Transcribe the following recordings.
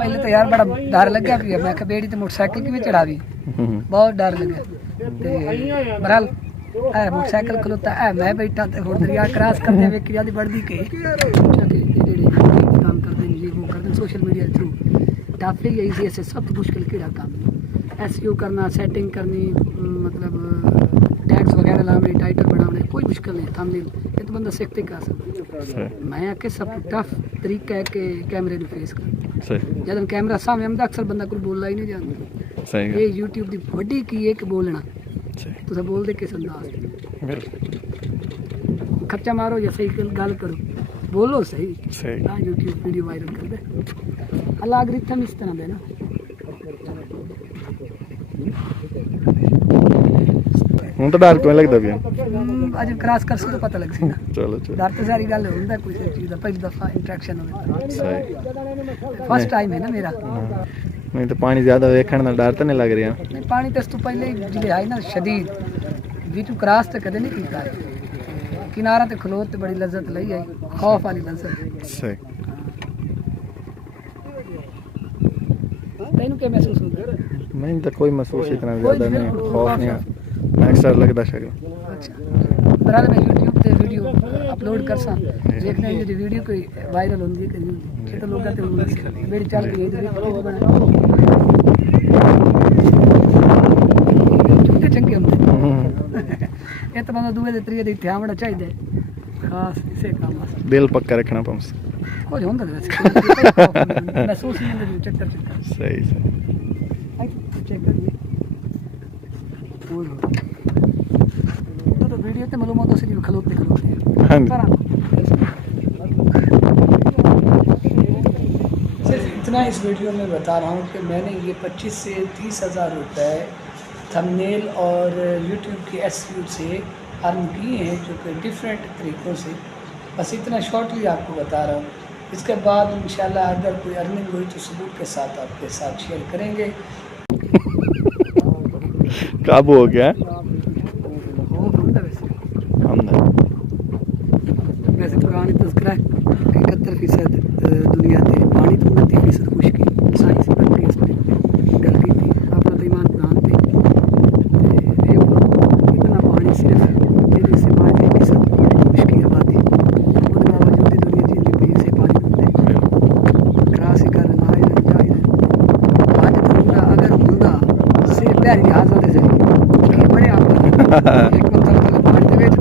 पहले तो यार बड़ा डर लग्या भी मैं कहा बेड़ी तो मोटरसाइकिल की भी चढ़ा दी बहुत डर लगे बहरहाल मोटरसाइकिल खलोता है मैं बैठा तो होर दरिया क्रॉस करते हुए कि ज्यादा बढ़दी के काम करते हैं ये वो करते हैं सोशल मीडिया के थ्रू टफ ही यही ऐसे सब मुश्किल केड़ा काम है एसईओ करना सेटिंग करनी मतलब टैग्स वगैरह लाने टाइटल बनाने कोई मुश्किल नहीं थंबनेल ये तो बंदा सीखते कर सकता मैं आके सब टफ तरीका है कि कैमरे में फेस कर जब कैमरा सामने आंदा अक्सर बंदा कोई बोलना ही नहीं जानता सही ये यूट्यूब की बड़ी की है कि बोलना तुम बोल दे किस अंदाज खर्चा मारो या सही गल करो बोलो सही यूट्यूब वीडियो वायरल कर दे अलग इस तरह दे ना हूं तो डर क्यों लगता पिया आज क्रॉस कर तो पता लग सी ना चलो डर तो सारी गल होंदा कोई चीज दा पहली दफा इंटरेक्शन होवे सही फर्स्ट टाइम है ना मेरा नहीं तो पानी ज्यादा देखने का डर तो नहीं लग रहा नहीं पानी तो इस तो पहले जिले आई ना शदीद बीचू क्रॉस तो कदे नहीं कीता किनारा ते खलोत ते बड़ी लज्जत लई आई खौफ वाली लज्जत सही तैनू क्या महसूस होता मैं तो कोई महसूस इतना ज्यादा नहीं खौफ नहीं अक्सर लगता शक्ल अच्छा बहरहाल मैं यूट्यूब पे वीडियो अपलोड कर सा देखने ये वीडियो कोई वायरल होंदी है कि तो लोग ते मेरी चल गई ये बना चुके चंगे होंदे ये तो बंदा दूए दे तरीके दे ध्यान बड़ा चाहिए खास इसे काम दिल पक्का रखना पम्स कुछ होंदा वैसे महसूस नहीं होंदा चक्कर सही चेक करिए तो वीडियो ते मालूम होता सिर्फ खलोते हां सिर्फ इतना इस वीडियो में बता रहा हूँ कि मैंने ये 25 से 30 हज़ार रुपये थंबनेल और यूट्यूब की एसईओ से अर्न किए हैं जो कि डिफरेंट तरीक़ों से बस इतना शॉर्टली आपको बता रहा हूँ इसके बाद इंशाल्लाह अगर कोई अर्निंग हुई तो सबूत के साथ आपके साथ शेयर करेंगे काबू हो गया वैसे पुरानी तस्करा 71% दुनिया के पानी तो 29% खुशकी साइंस बन गई इसमें गल की थी अपना तो ईमान कुरान पे इतना पानी सिर्फ मेरे से 5% खुशकी आबादी उसके बावजूद दुनिया जिंदी पी से पानी मिलते क्रॉस कर लाए जाए आज तो अगर हुंदा से प्यारी लिहाजा दे सके कि बड़े आप एक मतलब पानी दे विच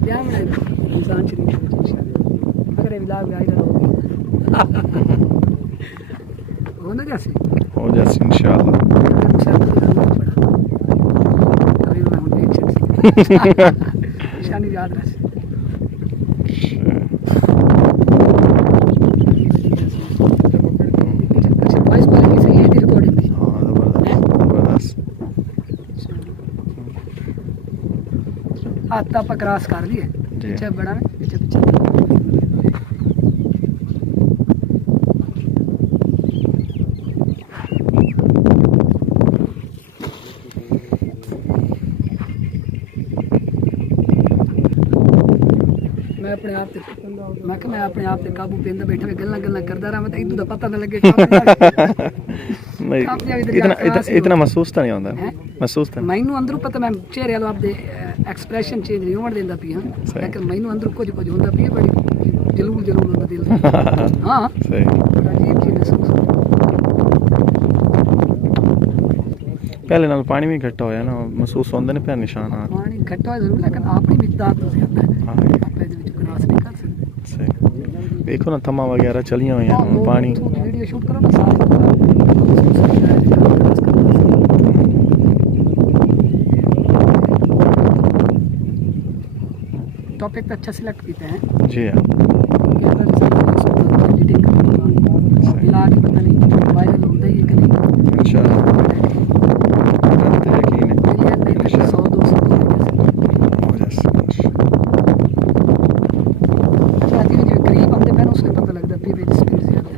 ड्राइवर इंसान शरीफ अगर ये विलाग आई हो ना जैसे इंशाल्लाह निशानी याद रहे अच्छा वॉइस क्वालिटी सही है रिकॉर्डिंग में हाथ आप क्रॉस कर लिए पीछे बड़ा में पीछे मैं अपने आप ते काबू पेंदा बैठा गल्ला करदा रहा मैं इदू दा पता ना लगे इतना महसूस तो नहीं होता महसूस तो मैनू अंदरों पता मैं चेहरे वालों आपदे एक्सप्रेशन चेंज नहीं होने देंदा पिया लेकिन मैनू अंदरों कुछ होंदा पिया बड़ी जलूल होंदा दिल हां सही अजीब चीज महसूस पहले नाल पानी भी घट्टा होया ना महसूस होंदा नहीं पे निशान पानी घट्टा है जरूर लेकिन अपनी मिकदार तो ज्यादा है आप दे विच क्रॉस नहीं कर सकते सही देखो ना थमा वगैरह चलियां हुई हैं पानी वीडियो शूट करो ना सारे टॉपिक पे अच्छा सिलेक्ट कीते हैं जी हां एडिटिंग इलाज पता नहीं वायरल होता ही है कि नहीं इंशाल्लाह करते हैं कि नहीं मिलियन नहीं तो 100 200 हो जाए अच्छा जी जो करीब हमने पहले उससे पता लगता है पेज स्पीड ज्यादा है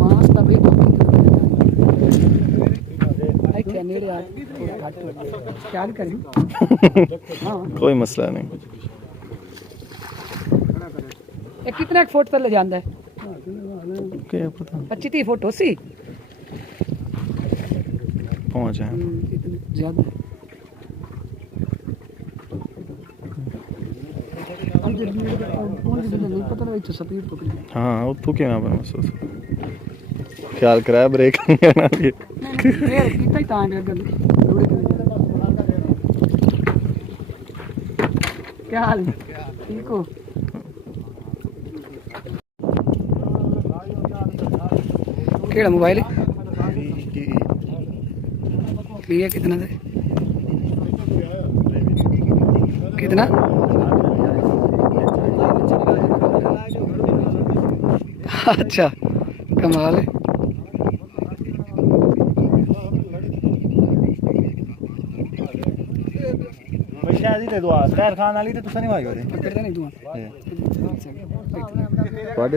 मास का भी टॉपिक है है नेड़े आ थोड़ा घट ख्याल करें हाँ कोई मसला नहीं। ये कितना फुट थले जांदा है क्या पता 25-30 फुट होसी पहुंच जाए। इतने ज्यादा हम जब नहीं पता लगा तो स्पीड पकड़ी हाँ वो तू क्यों यहाँ पर महसूस ख्याल कराया ब्रेक नहीं करना ये यार कितना ही तांग है गल क्या हाल ठीक हो केड़ा मोबाइल है ये कितना दे कितना अच्छा कमाल है शादी ते दुआ खैर खान वाली ते तुसा नहीं भाई होरे करदा नहीं दुआ पढ़